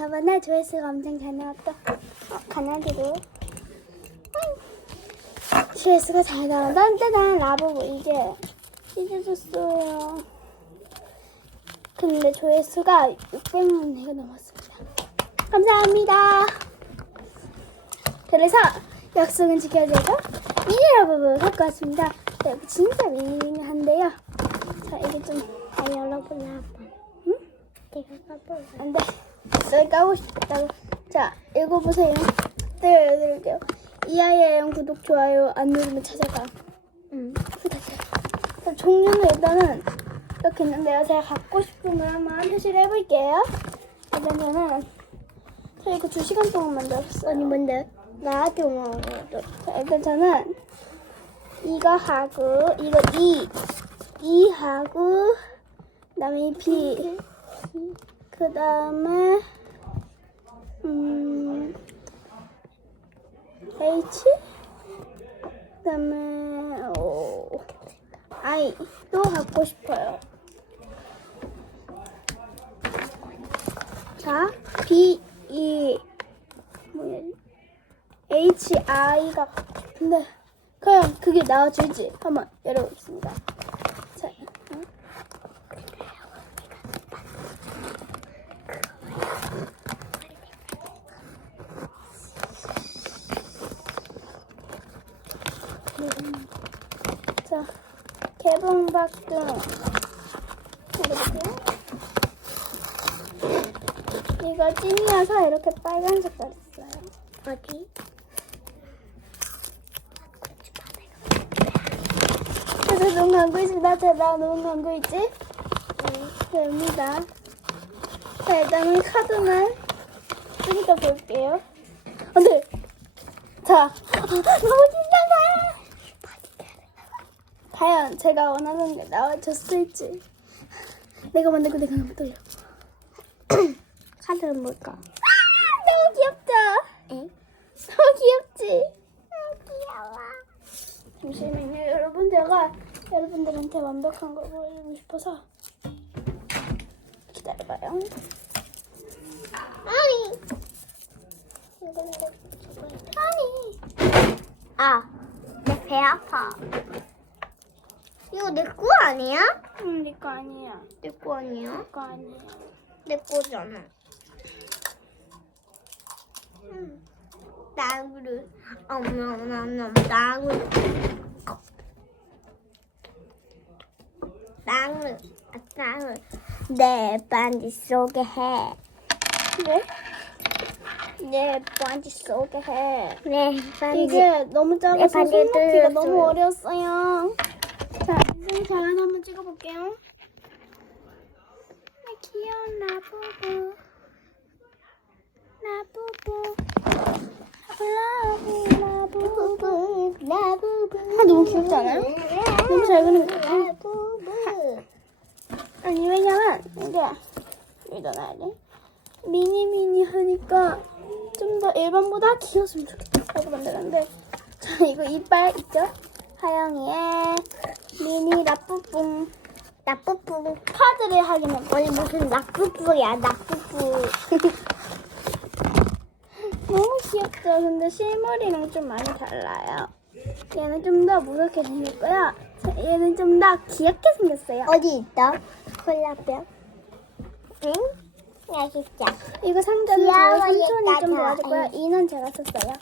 저번에 조회수가 엄청 잘 나왔다. 어, 가나드로. 조회수가 잘 나왔던 짜잔 라보고 이제 찢어졌어요. 근데 조회수가 600만 회가 넘었습니다. 감사합니다. 그래서 약속은 지켜야 되고 미니러브를 갖고 왔습니다. 네, 진짜 미니한데요. 자, 이게 좀 아, 열어볼래 한번. 응? 내가 까볼래. 안 돼. 널 까고 싶다고. 자, 읽어보세요. 네, 읽을게요. 이하예영 구독, 좋아요 안 누르면 찾아가. 응. 자, 종류는 일단은 이렇게 있는데요. 제가 갖고 싶은 걸 한번 표시를 해볼게요. 일단 저는 저 이거 2시간 동안 만들었어요. 언니 뭔데? 나도 먹어. 자, 일단 저는 이거 하고 이거 이, 이 하고 그 다음에 이 비, 그 다음에 음 H, 그 다음에 오 I도 갖고 싶어요. 자, B, E 뭐야? H I가 근데 과연 그게 나와줄지 한번 열어보겠습니다. 자, 응? 자, 개봉박등 열어볼게요. 이거 찐이어서 이렇게 빨간 색깔 있어요. 어디? 그래서 눈 감고 있습니다. 제가 눈 감고 있지? 네, 됩니다. 자, 일단은 카드는 좀 이따 볼게요. 안 돼! 자, 너무 긴장돼! 과연 제가 원하는 게 나와줬을지. 내가 만들고 내가 너무 떨려. 카드는 뭘까? 아, 너무 귀엽죠? 응? 너무 귀엽지? 귀여워. 잠시만요, 여러분. 제가 여러분들한테 완벽한 걸 보여주고 싶어서 기다려봐요. 아니. 아니, 아, 내 배 아파. 이거 내 거 아니야? 음, 내거 아니야. 내 거 아니야? 내거 아니야. 내 거잖아. 음. 나그를 엄엄엄엄 나그를 나그를 나그를 내 반지 속에 해. 네? 내 반지 속에 해. 내 반지 이게 너무 반지에 손목기가. 너무 어려웠어요. 자, 선생님 잘라서 한번 찍어볼게요. 내 귀여운 나부부. 나부부. 라부, 나부부. 나부부 아, 너무 귀엽지 않아요? 너무 잘 그린 거 같아. 나부부 아니, 왜냐면, 이게, 여기다 놔야 돼. 미니 미니 하니까 좀 더 일반보다 귀여웠으면 좋겠다. 라고 만드는데. 자, 이거 이빨 있죠? 하영이의 미니 라뿌뿡. 나쁘뿌 카드를 하기는 아니 무슨 나쁘뿌야 나쁘뿌 너무 귀엽죠? 근데 실물이랑 좀 많이 달라요. 얘는 좀 더 무섭게 생겼고요. 자, 얘는 좀 더 귀엽게 생겼어요. 어디 있다? 콜라병 응? 있다 이거 상자는 저희 삼촌이 좀 다, 도와줬고요. 응. 이는 제가 썼어요.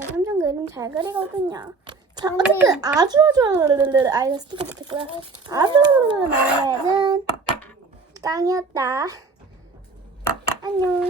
제 삼촌 그림 잘 그리거든요. 자, 음. 어쨌든 아주 아주 아이가 스티커 붙였고요. 아주 마음에는 깡이었다. 안녕.